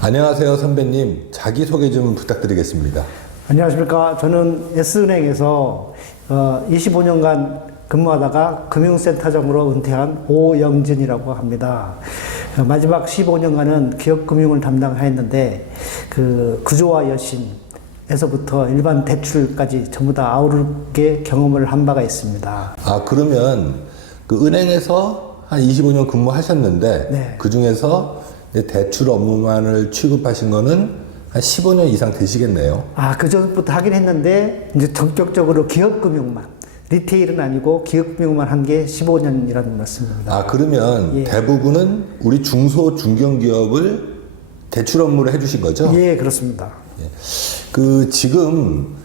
안녕하세요, 선배님. 자기소개 좀 부탁드리겠습니다. 안녕하십니까. 저는 S은행에서 25년간 근무하다가 금융센터장으로 은퇴한 오영진이라고 합니다. 마지막 15년간은 기업금융을 담당했는데 그 구조화 여신에서부터 일반 대출까지 전부 다 아우르게 경험을 한 바가 있습니다. 아, 그러면 그 은행에서 한 25년 근무하셨는데 네. 그 중에서 대출 업무만을 취급하신 거는 한 15년 이상 되시겠네요. 그 전부터 하긴 했는데 이제 전격적으로 기업금융만, 리테일은 아니고 기업금융만 한 게 15년이라는 말씀입니다. 아, 그러면 예. 대부분은 우리 중소 중견기업을 대출 업무를 해주신 거죠? 예, 그렇습니다. 그 지금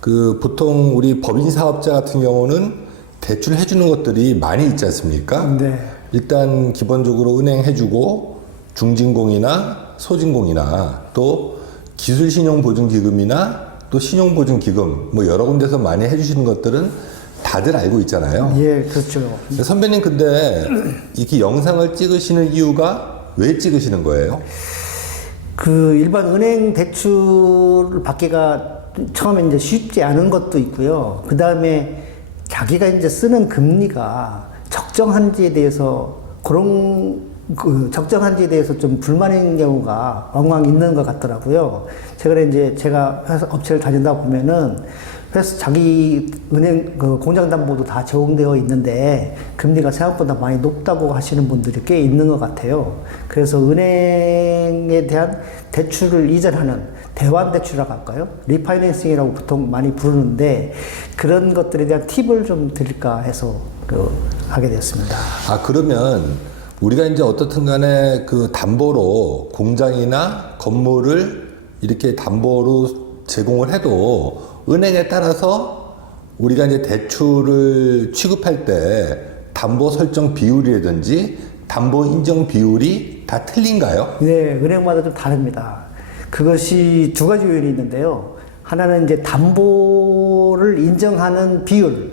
그 보통 우리 법인 사업자 같은 경우는 대출 해주는 것들이 많이 있지 않습니까? 네. 일단 기본적으로 은행 해주고 중진공이나 소진공이나 또 기술신용보증기금이나 또 신용보증기금 뭐 여러 군데서 많이 해주시는 것들은 다들 알고 있잖아요. 예, 그렇죠. 선배님 근데 이렇게 영상을 찍으시는 이유가 왜 찍으시는 거예요? 그 일반 은행 대출을 받기가 처음에 이제 쉽지 않은 것도 있고요. 그 다음에 자기가 이제 쓰는 금리가 적정한지에 대해서 적정한지에 대해서 좀 불만인 경우가 왕왕 있는 것 같더라고요. 최근에 이제 제가 회사 업체를 다니다 보면은 회사 자기 은행 그 공장 담보도 다 제공되어 있는데 금리가 생각보다 많이 높다고 하시는 분들이 꽤 있는 것 같아요. 그래서 은행에 대한 대출을 이전하는 대환 대출이라고 할까요? 리파이낸싱이라고 보통 많이 부르는데 그런 것들에 대한 팁을 좀 드릴까 해서 하게 됐습니다. 아, 그러면 우리가 이제 어떻든 간에 그 담보로 공장이나 건물을 이렇게 담보로 제공을 해도 은행에 따라서 우리가 이제 대출을 취급할 때 담보 설정 비율이라든지 담보 인정 비율이 다 틀린가요? 네, 은행마다 좀 다릅니다. 그것이 두 가지 요인이 있는데요. 하나는 이제 담보를 인정하는 비율,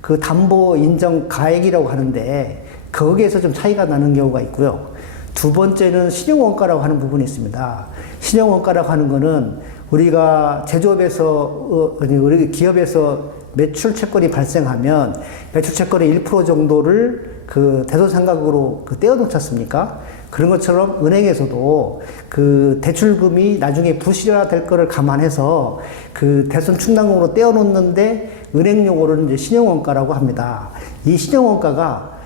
그 담보 인정 가액이라고 하는데 거기에서 좀 차이가 나는 경우가 있고요. 두 번째는 신용원가라고 하는 부분이 있습니다. 신용원가라고 하는 거는 우리가 제조업에서, 우리 기업에서 매출 채권이 발생하면 매출 채권의 1% 정도를 그 대손상각으로 떼어놓지 않습니까? 그런 것처럼 은행에서도 그 대출금이 나중에 부실화될 거를 감안해서 그 대손 충당금으로 떼어놓는데 은행 용어로는 이제 신용원가라고 합니다. 이 신용원가가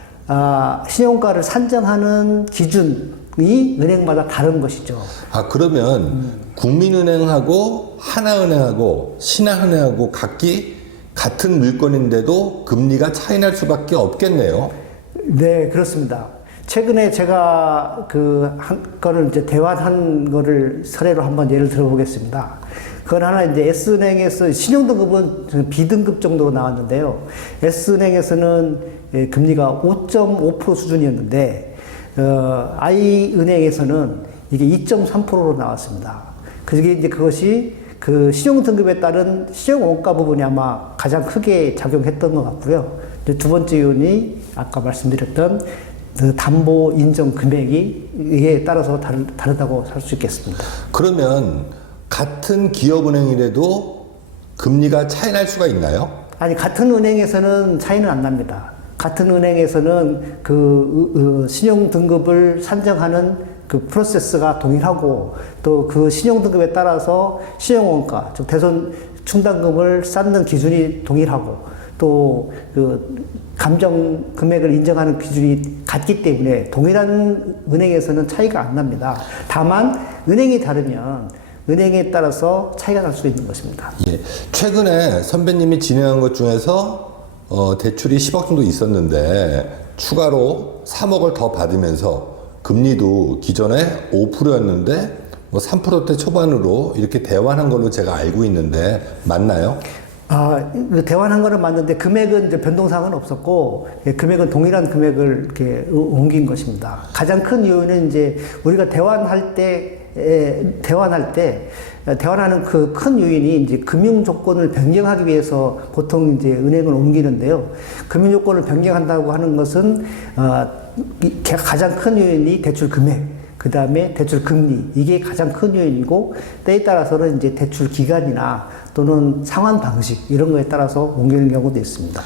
신용가를 산정하는 기준이 은행마다 다른 것이죠. 아, 그러면 국민은행하고 하나은행하고 신한은행하고 각기 같은 물건인데도 금리가 차이 날 수밖에 없겠네요. 네, 그렇습니다. 최근에 제가 한 거를 이제 대환한 거를 사례로 한번 예를 들어보겠습니다. 그건 하나 이제 S은행에서 신용등급은 B등급 정도로 나왔는데요. S은행에서는 금리가 5.5% 수준이었는데, I은행에서는 이게 2.3%로 나왔습니다. 그것이 그 신용등급에 따른 신용원가 부분이 아마 가장 크게 작용했던 것 같고요. 이제 두 번째 요인이 아까 말씀드렸던 그 담보 인정 금액에 따라서 다르다고 할 수 있겠습니다. 그러면 같은 기업은행이라도 금리가 차이 날 수가 있나요? 아니, 같은 은행에서는 차이는 안 납니다. 같은 은행에서는 신용 등급을 산정하는 그 프로세스가 동일하고 또 그 신용 등급에 따라서 신용원가, 즉 대손 충당금을 쌓는 기준이 동일하고 또 감정 금액을 인정하는 기준이 같기 때문에 동일한 은행에서는 차이가 안 납니다. 다만 은행이 다르면 은행에 따라서 차이가 날 수 있는 것입니다. 예. 최근에 선배님이 진행한 것 중에서 대출이 10억 정도 있었는데 추가로 3억을 더 받으면서 금리도 기존에 5%였는데 뭐 3%대 초반으로 이렇게 대환한 걸로 제가 알고 있는데 맞나요? 대환한 거는 맞는데 금액은 이제 변동사항은 없었고 금액은 동일한 금액을 이렇게 옮긴 것입니다. 가장 큰 이유는 이제 우리가 대환할 때 대환하는 그 큰 요인이 이제 금융 조건을 변경하기 위해서 보통 이제 은행을 옮기는데요. 금융 조건을 변경한다고 하는 것은 가장 큰 요인이 대출 금액, 그 다음에 대출 금리, 이게 가장 큰 요인이고, 때에 따라서는 이제 대출 기간이나 또는 상환 방식 이런 거에 따라서 옮기는 경우도 있습니다.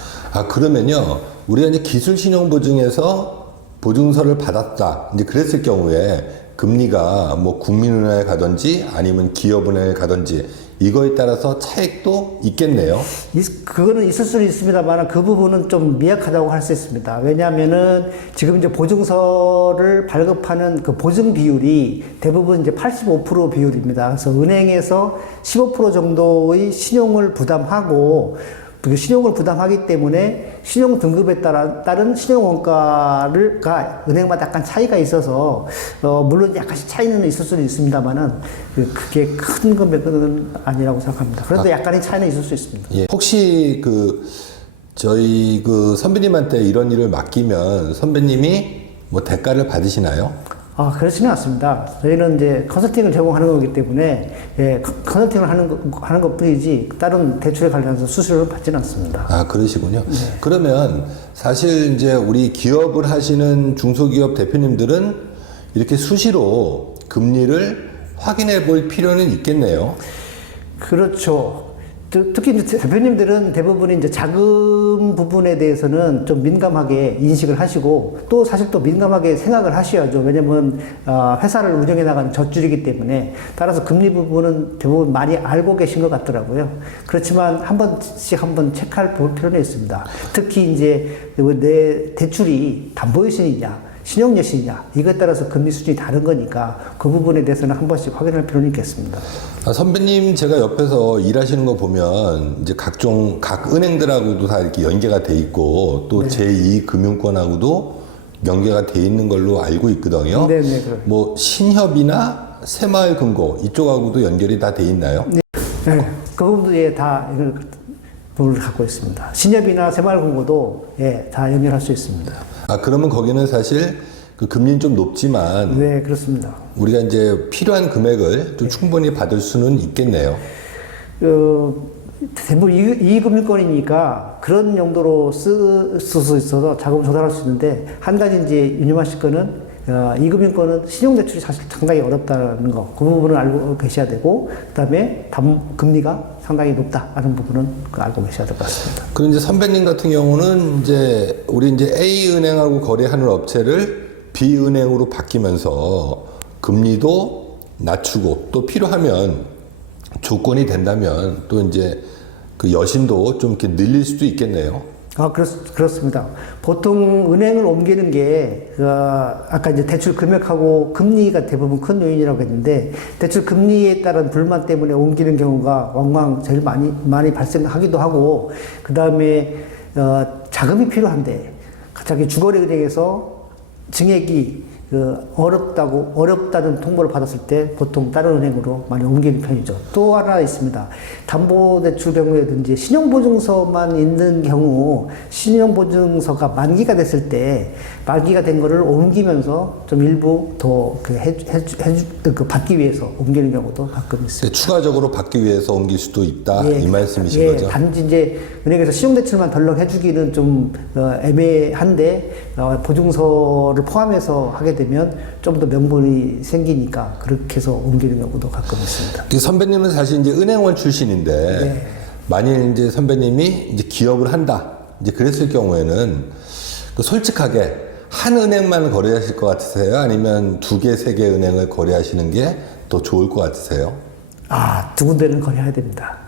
그러면요, 우리가 이제 기술신용보증에서 보증서를 받았다, 이제 그랬을 경우에 금리가 뭐 국민은행에 가든지 아니면 기업은행에 가든지 이거에 따라서 차익도 있겠네요. 그거는 있을 수는 있습니다만 그 부분은 좀 미약하다고 할 수 있습니다. 왜냐하면은 지금 이제 보증서를 발급하는 그 보증 비율이 대부분 이제 85% 비율입니다. 그래서 은행에서 15% 정도의 신용을 부담하고 그 신용을 부담하기 때문에 신용 등급에 따른 신용 원가가 은행마다 약간 차이가 있어서 물론 약간씩 차이는 있을 수는 있습니다만은 그게 큰 금액은 아니라고 생각합니다. 그래도 약간의 차이는 있을 수 있습니다. 예. 혹시 저희 선배님한테 이런 일을 맡기면 선배님이 뭐 대가를 받으시나요? 그렇지는 않습니다. 저희는 이제 컨설팅을 제공하는 거기 때문에, 컨설팅을 하는 것 뿐이지, 다른 대출에 관련해서 수수료를 받지는 않습니다. 그러시군요. 네. 그러면 사실 이제 우리 기업을 하시는 중소기업 대표님들은 이렇게 수시로 금리를 확인해 볼 필요는 있겠네요. 그렇죠. 특히 이제 대표님들은 대부분 이제 자금 부분에 대해서는 좀 민감하게 인식을 하시고 또 사실 또 민감하게 생각을 하셔야죠. 왜냐면 회사를 운영해 나가는 젖줄이기 때문에 따라서 금리 부분은 대부분 많이 알고 계신 것 같더라고요. 그렇지만 한 번씩 한번 체크할 볼 필요는 있습니다. 특히 이제 내 대출이 담보 여신이냐 신용 여신이냐 이거에 따라서 금리 수준이 다른 거니까 그 부분에 대해서는 한 번씩 확인할 필요는 있겠습니다. 선배님 제가 옆에서 일하시는 거 보면 이제 각 은행들하고도 다 이렇게 연계가 돼 있고 또 네. 제2금융권하고도 연계가 돼 있는 걸로 알고 있거든요. 네네. 뭐 신협이나 새마을금고 이쪽하고도 연결이 다 돼 있나요? 네. 그 부분도 다 이걸 부분을 갖고 있습니다. 신협이나 새마을금고도 다 연결할 수 있습니다. 그러면 거기는 사실 그 금리는 좀 높지만 네, 그렇습니다. 우리가 이제 필요한 금액을 좀 충분히 받을 수는 있겠네요. 대부분 이익금융권이니까 그런 용도로 쓸 수 있어서 자금을 조달할 수 있는데 한 가지 이제 유념하실 거는 이금융권은 신용대출이 사실 상당히 어렵다는 거, 그 부분을 알고 계셔야 되고, 그 다음에 금리가 상당히 높다라는 부분은 알고 계셔야 될 것 같습니다. 그럼 이제 선배님 같은 경우는 우리 이제 A은행하고 거래하는 업체를 B은행으로 바뀌면서 금리도 낮추고 또 필요하면 조건이 된다면 또 이제 그 여신도 좀 이렇게 늘릴 수도 있겠네요. 그렇습니다. 보통 은행을 옮기는 게, 아까 이제 대출 금액하고 금리가 대부분 큰 요인이라고 했는데, 대출 금리에 따른 불만 때문에 옮기는 경우가 왕왕 제일 많이 발생하기도 하고, 그 다음에, 자금이 필요한데, 갑자기 주거래 은행에서 증액이 어렵다는 통보를 받았을 때 보통 다른 은행으로 많이 옮기는 편이죠. 또 하나 있습니다. 담보대출 경우에든지 신용보증서만 있는 경우 신용보증서가 만기가 됐을 때 만기가 된 거를 옮기면서 좀 일부 더 받기 위해서 옮기는 경우도 가끔 있습니다. 추가적으로 받기 위해서 옮길 수도 있다 이 말씀이신 거죠? 단지 이제 은행에서 신용대출만 덜렁 해주기는 좀 애매한데 보증서를 포함해서 하게 되면 좀 더 명분이 생기니까 그렇게 해서 옮기는 경우도 가끔 있습니다. 선배님은 사실 이제 은행원 출신인데 네. 만일 이제 선배님이 이제 기업을 한다 이제 그랬을 경우에는 솔직하게 한 은행만 거래하실 것 같으세요? 아니면 2개, 3개 은행을 거래하시는 게 더 좋을 것 같으세요? 두 군데는 거래해야 됩니다.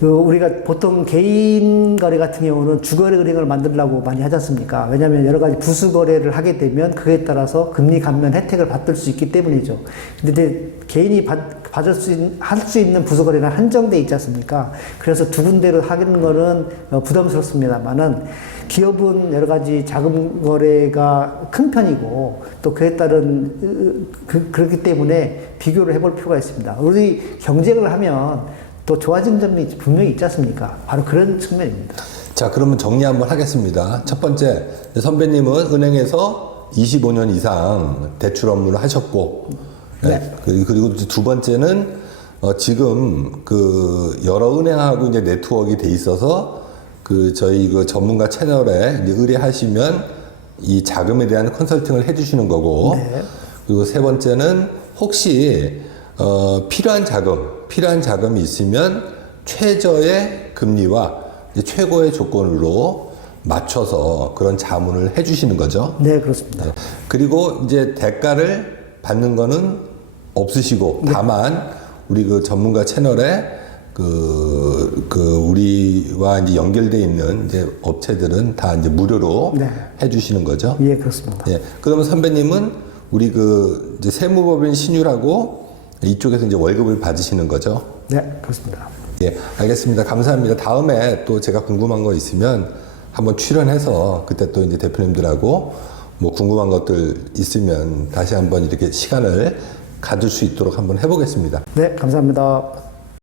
우리가 보통 개인 거래 같은 경우는 주거래 은행을 만들려고 많이 하지 않습니까? 왜냐하면 여러 가지 부수 거래를 하게 되면 그에 따라서 금리 감면 혜택을 받을 수 있기 때문이죠. 근데 개인이 할 수 있는 부수 거래는 한정돼 있지 않습니까? 그래서 2군데로 하는 거는 부담스럽습니다만은 기업은 여러 가지 자금 거래가 큰 편이고 또 그에 따른 그렇기 때문에 비교를 해볼 필요가 있습니다. 우리 경쟁을 하면 또 좋아진 점이 분명히 있지 않습니까? 바로 그런 측면입니다. 자, 그러면 정리 한번 하겠습니다. 첫 번째, 선배님은 은행에서 25년 이상 대출 업무를 하셨고, 네. 그리고 두 번째는 지금 그 여러 은행하고 이제 네트워크가 돼 있어서 그 저희 그 전문가 채널에 이제 의뢰하시면 이 자금에 대한 컨설팅을 해주시는 거고, 네. 그리고 세 번째는 혹시 필요한 자금이 있으면 최저의 금리와 이제 최고의 조건으로 맞춰서 그런 자문을 해주시는 거죠. 네, 그렇습니다. 네. 그리고 이제 대가를 받는 거는 없으시고, 다만 우리 그 전문가 채널에 우리와 이제 연결돼 있는 이제 업체들은 다 이제 무료로 네. 해주시는 거죠. 예, 그렇습니다. 예. 그러면 선배님은 우리 그 이제 세무법인 신유라고 이쪽에서 이제 월급을 받으시는 거죠. 네, 그렇습니다. 예, 알겠습니다. 감사합니다. 다음에 또 제가 궁금한 거 있으면 한번 출연해서 그때 또 이제 대표님들하고 뭐 궁금한 것들 있으면 다시 한번 이렇게 시간을 가질 수 있도록 한번 해보겠습니다. 네, 감사합니다.